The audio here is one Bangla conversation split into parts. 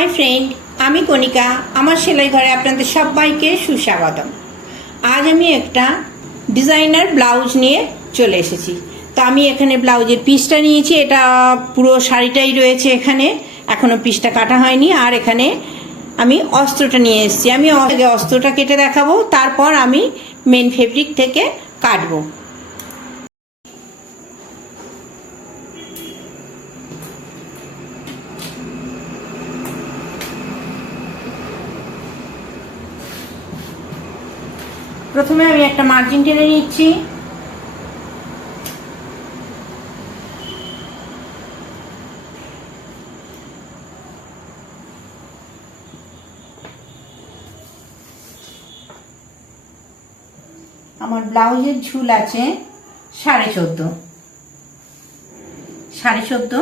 হাই ফ্রেন্ড, আমি কণিকা। আমার সেলাই ঘরে আপনাদের সবাইকে সুস্বাগতম। আজ আমি একটা ডিজাইনার ব্লাউজ নিয়ে চলে এসেছি। তো আমি এখানে ব্লাউজের পিসটা নিয়েছি। এটা পুরো শাড়িটাই রয়েছে এখানে, এখনও পিসটা কাটা হয়নি। আর এখানে আমি অস্ত্রটা নিয়ে এসেছি। আমি আগে অস্ত্রটা কেটে দেখাবো, তারপর আমি মেন ফেব্রিক থেকে কাটবো। প্রথমে আমি একটা মার্জিন টেনে নিচ্ছি। আমার ব্লাউজের ঝুল আছে 14.5। 14.5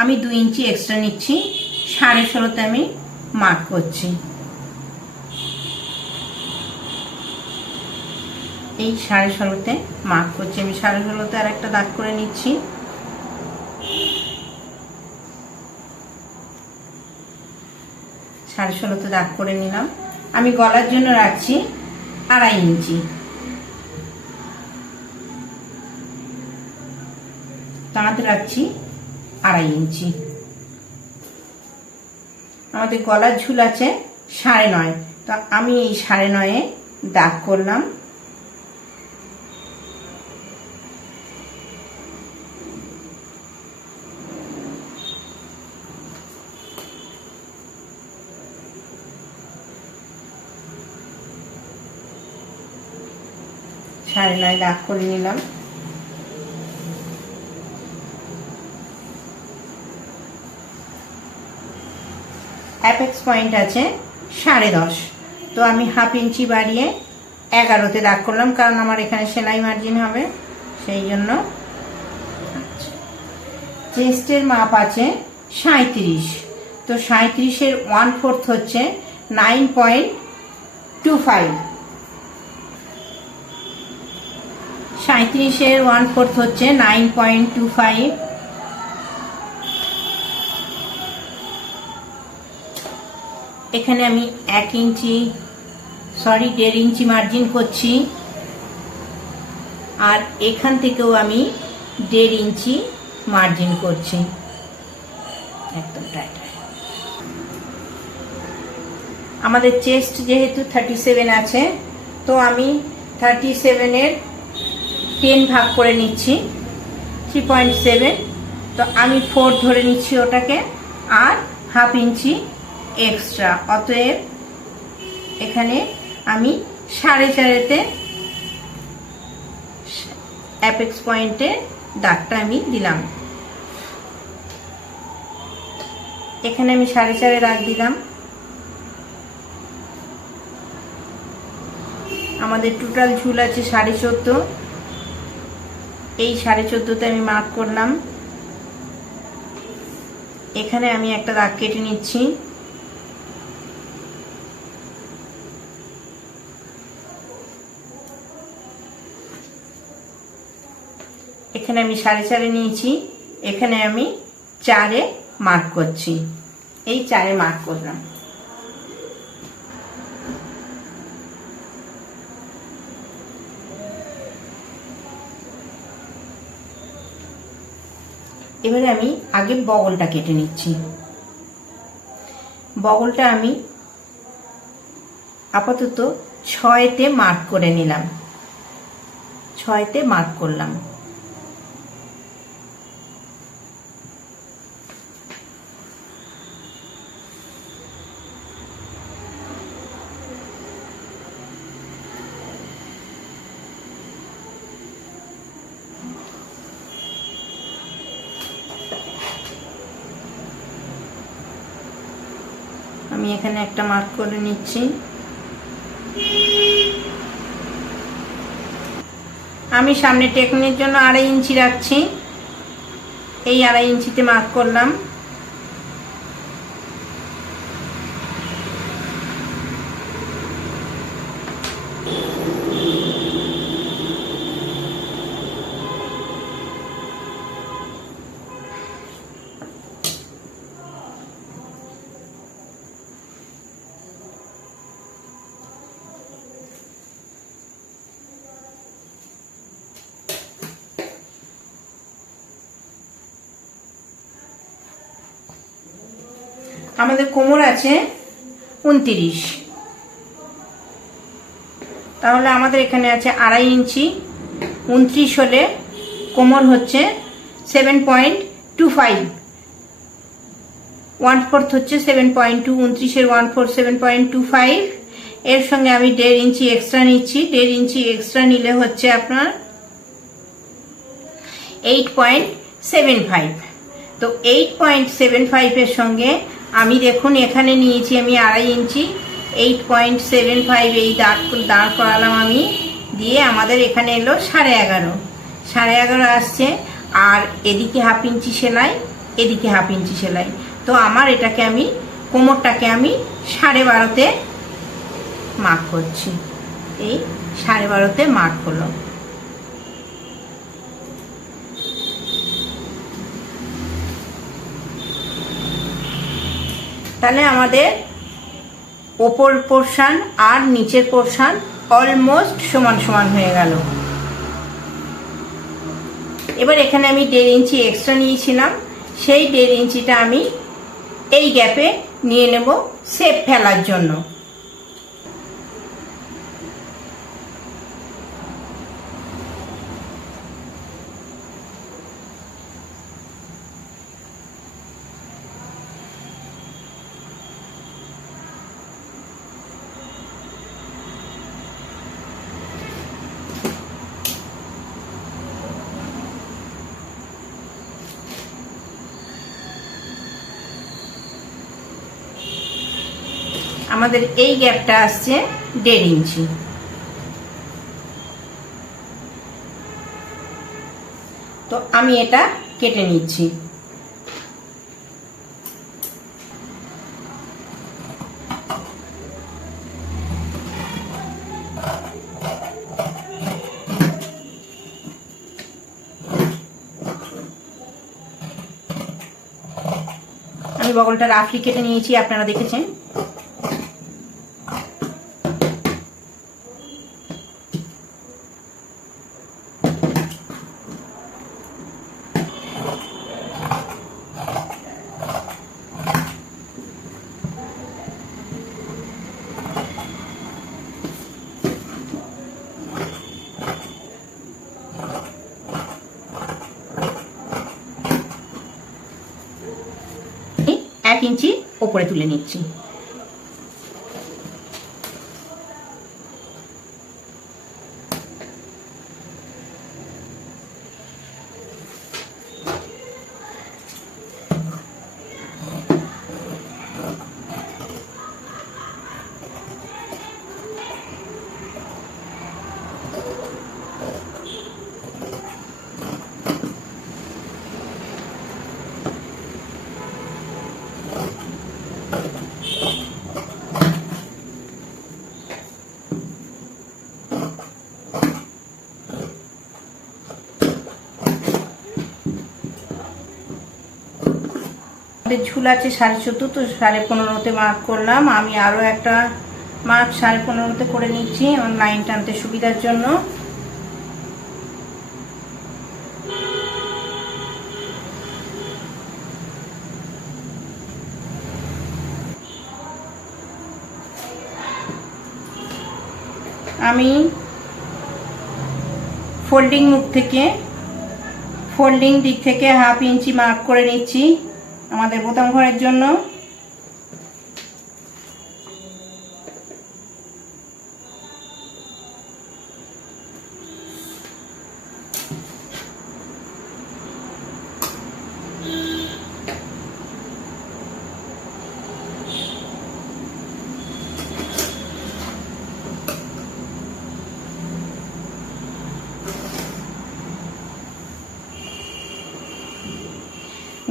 আমি 2 ইঞ্চি এক্সট্রা নিচ্ছি। 16.5তে আমি মার্ক করছি। এই 16.5তে মার্ক করছি। আমি 16.5তে আর একটা দাগ করে নিচ্ছি। সাড়ে 16তে দাগ করে নিলাম। আমি গলার জন্য রাখছি 2.5 ইঞ্চি। কাঁধ রাখছি 2.5 ইঞ্চি। আমাদের গলার ঝুল আছে 9.5। তো আমি এই 9.5-এ দাগ করলাম। সাড়ে 9 দাগ করে নিলাম। অ্যাপেক্স পয়েন্ট আছে 10.5। তো আমি 1/2 ইঞ্চি বাড়িয়ে 11তে দাগ করলাম, কারণ আমার এখানে সেলাই মার্জিন হবে, সেই জন্য। চেস্টের মাপ আছে 37। তো 37-এর 1/4 হচ্ছে 9.25। 37-এর 1/4 হচ্ছে 9.25। এখানে আমি 1.5 ইঞ্চি মার্জিন করছি। আর এখান থেকেও আমি 1.5 ইঞ্চি মার্জিন করছি, একদম টাইট। আমাদের চেস্ট যেহেতু 37 আছে, তো আমি 37-এর 10 ভাগ করে নিচ্ছি, 3.7। তো আমি 4 ধরে নিচ্ছি ওটাকে, আর 1/2 ইঞ্চি এক্সট্রা। অতএব এখানে আমি 4.5-তে অ্যাপেক্স পয়েন্টে দাগটা আমি দিলাম। এখানে আমি 4.5-এ দাগ দিলাম। আমাদের টোটাল ঝুল আছে 14.5। এই 14.5-তে আমি মার্ক করলাম। এখানে আমি একটা দাগ কেটে নিচ্ছি। এখানে আমি 4.5 নিয়েছি, এখানে আমি 4-এ মার্ক করছি। এই 4-এ মার্ক করলাম। এবারে আমি আগে বগলটা কেটে নিচ্ছি। বগলটা আমি আপাতত 6-তে মার্ক করে নিলাম। 6-তে মার্ক করলাম। আমি এখানে একটা মার্ক করে নিচ্ছি। আমি সামনে টেকনিকের জন্য 2.5 ইঞ্চি রাখছি। এই 2.5 ইঞ্চিতে মার্ক করলাম। আমাদের কোমর আছে 29, তাহলে আমাদের এখানে আছে 2.5 ইঞ্চি। 29 হলে কোমর হচ্ছে 7.25, 1/4 হচ্ছে 7.2, 29-এর 1/4 7.25। এর সঙ্গে আমি 1.5 ইঞ্চি এক্সট্রা নিচ্ছি। 1.5 ইঞ্চি এক্সট্রা নিলে হচ্ছে আপনার 8.75। তো 8.75 এর সঙ্গে আমি দেখুন এখানে নিয়েছি আমি 2.5 ইঞ্চি। 8.75 এই দাঁড় করালাম আমি, দিয়ে আমাদের এখানে এলো 11.5 আসছে। আর এদিকে 1/2 ইঞ্চি সেলাই, এদিকে 1/2 ইঞ্চি সেলাই। তো আমার এটাকে আমি কোমরটাকে আমি 12.5-তে মার্ক করছি। এই 12.5-তে মার্ক হলো। তাহলে আমাদের ওপর পোর্শন আর নিচের পোর্শন অলমোস্ট সমান সমান হয়ে গেল। এবার এখানে আমি 1.5 ইঞ্চি এক্সট্রা নিয়েছিলাম, সেই 1.5 ইঞ্চিটা আমি এই গ্যাপে নিয়ে নেব শেপ ফেলার জন্য। আমাদের এই গ্যাপটা আসছে 1.5 ইঞ্চি। তো আমি এটা কেটে নিচ্ছি। আমি বগলটা রাফলি কেটে নিয়েছি, আপনারা দেখেছেন। এক ইঞ্চি ওপরে তুলে নিচ্ছি। ঝুল আছে 14.5, তো 15.5-তে মার্ক করলাম। আমি আরো একটা মার্ক 15.5-তে করে নিচ্ছি আমার লাইন টানতে সুবিধার জন্য। আমি ফোল্ডিং দিক থেকে 1/2 ইঞ্চি মার্ক করে নিচ্ছি আমাদের বোতাম ঘরের জন্য।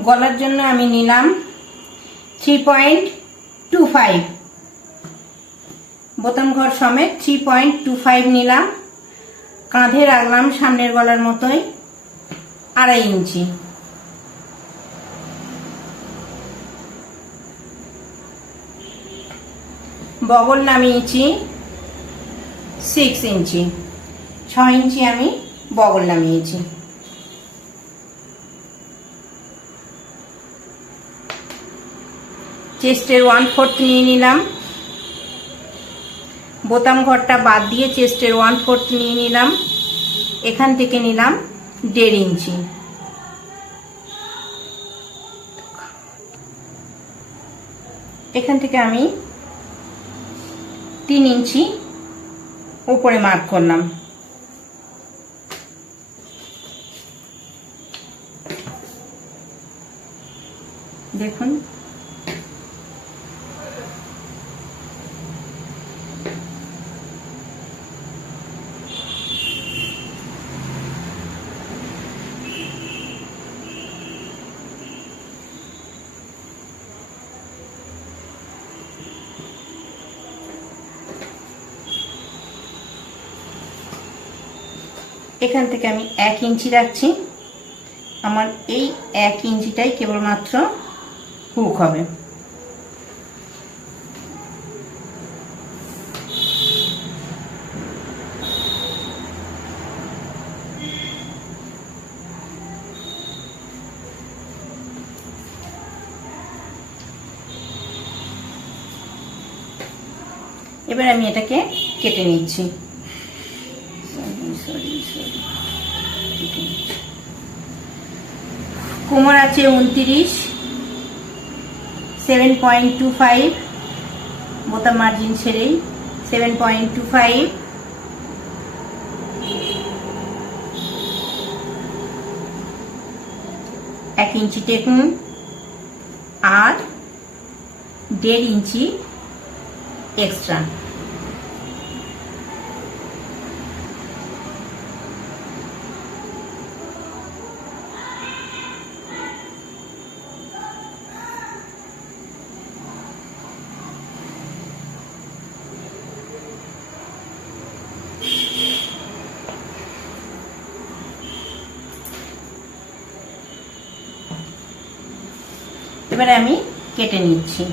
গলার জন্য আমি নিলাম 3.25, বোতাম ঘর সমেত 3.25 নিলাম। কাঁধে রাখলাম সামনের গলার মতোই 2.5 ইঞ্চি। বগল নামিয়েছি 6 ইঞ্চি, 6 ইঞ্চি আমি বগল নামিয়েছি। চেস্টের 1/4 নিয়ে নিলাম, বোতাম ঘরটা বাদ দিয়ে চেস্টের 1/4 নিয়ে নিলাম। এখান থেকে নিলাম 1.5 ইঞ্চি। এখান থেকে আমি 3 ইঞ্চি উপরে মার্ক করলাম। দেখুন এখান থেকে আমি 1 ইঞ্চি রাখছি। আমার এই 1 ইঞ্চিটাই কেবলমাত্র হুক হবে। এবার আমি এটাকে কেটে নিচ্ছি। কোমর আছে 29, 7.25, বোতাম মার্জিন ছেড়েই 7.25, এক ইঞ্চি টেকুন আর 1.5 ইঞ্চি এক্সট্রা। এবারে আমি কেটে নিচ্ছি।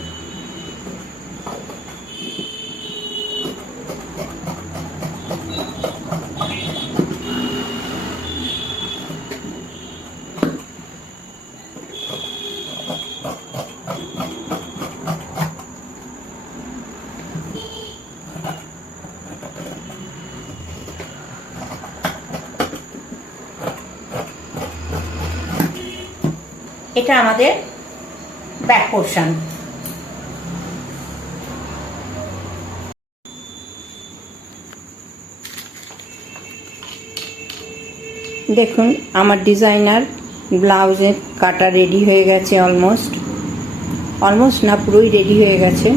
এটা আমাদের ব্যাক পোর্শন। দেখুন আমার ডিজাইনার ব্লাউজের কাটা রেডি হয়ে গেছে, অলমোস্ট না পুরোই রেডি হয়ে গেছে।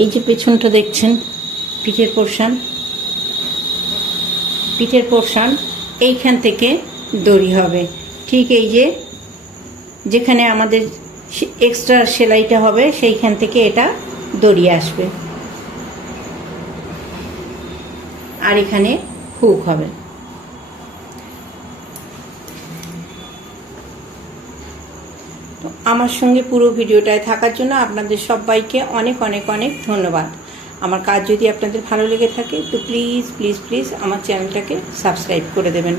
এই যে পেছনটা দেখছেন, পিঠের পোর্শন এইখান থেকে দড়ি হবে, ঠিক এই যে যেখানে আমাদের এক্সট্রা সেলাইটা হবে সেইখান থেকে এটা দড়ি আসবে, আর এখানে হুক হবে। তো আমার সঙ্গে পুরো ভিডিওটায় থাকার জন্য আপনাদের সবাইকে অনেক অনেক অনেক ধন্যবাদ। আমার কাজ যদি আপনাদের ভালো লেগে থাকে তো প্লিজ প্লিজ প্লিজ আমার চ্যানেলটাকে সাবস্ক্রাইব করে দেবেন।